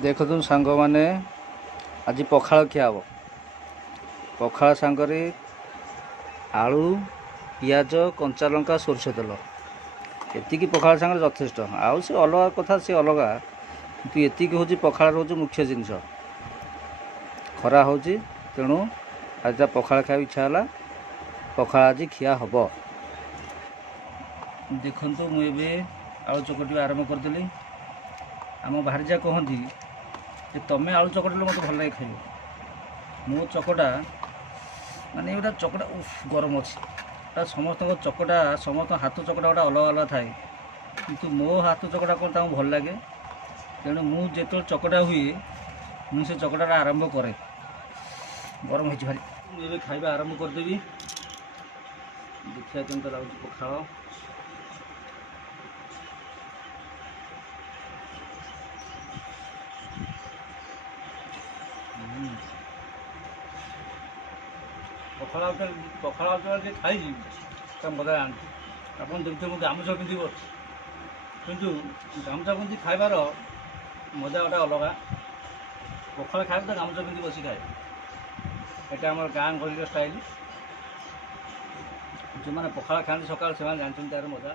देखु सांग मैंने आज पखाल खिया हम पखाल सांगरे आलू पियाज कंचा लंका सोरष तेल एतिकी पखाल सांगे यथेष्ट आउ से अलग कथा से अलग कि एतिकी हूँ पखाल हूँ मुख्य जिनस खरा हो तेणु आज पखाल खाई इच्छा है पखाल आज खिया हम देखु मुझे आलू चकटी आरंभ करदेली आम भारीजा कहती कि तुम आलू चकटले मत भल लगे खाइब मो चकटा माने गोटा चकटा गरम अच्छी समस्त चकटा समस्त हाथ चकटा गोटा अलग अलग थाए किंतु मो हाथ चकटा कौन तक भल लगे तेणु मुझे चकटा हुए मुझे चकटा आरंभ करे गरम हो भारी ये खाଇବା आरंभ करदेवी देखिए केमती लगुच पखाल पखाल खाई मजा आनी आप देखते मुझे गामुछा पिंधि किंतु गामुछा पिंधि खाइबार मजा गोटे अलग पखाल खाए तो गामुछा पिंधि बस खाए ये आम गाँ गहली स्टाइल जो मैंने पखाल खाती सकाल से जानते तार मजा।